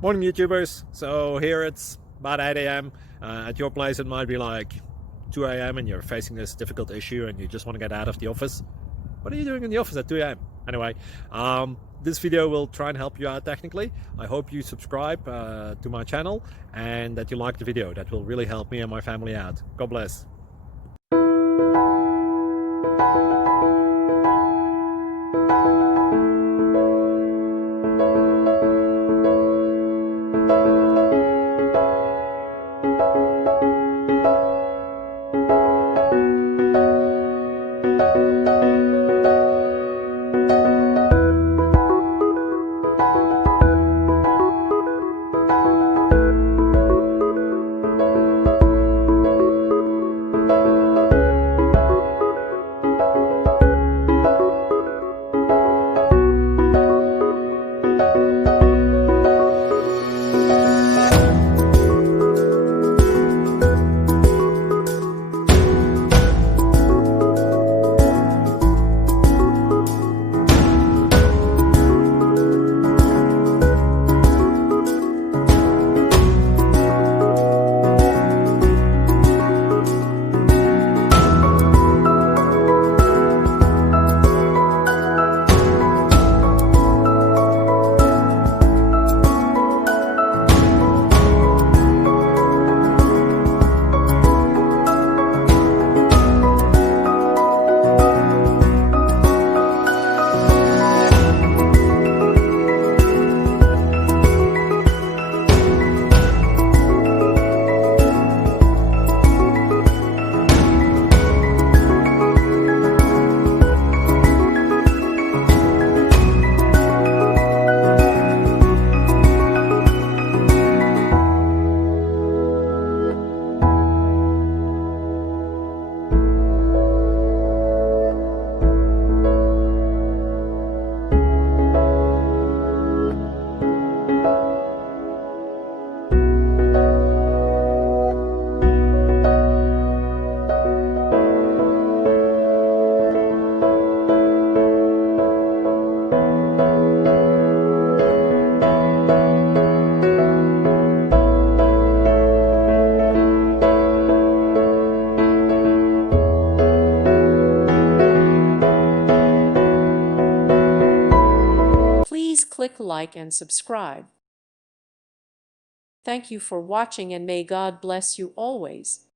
Morning YouTubers. So here it's about 8 a.m. At your place it might be like 2 a.m. and you're facing this difficult issue and you just want to get out of the office. What are you doing in the office at 2 a.m.? Anyway, this video will try and help you out technically. I hope you subscribe to my channel and that you like the video. That will really help me and my family out. God bless. Please click like and subscribe. Thank you for watching and may God bless you always.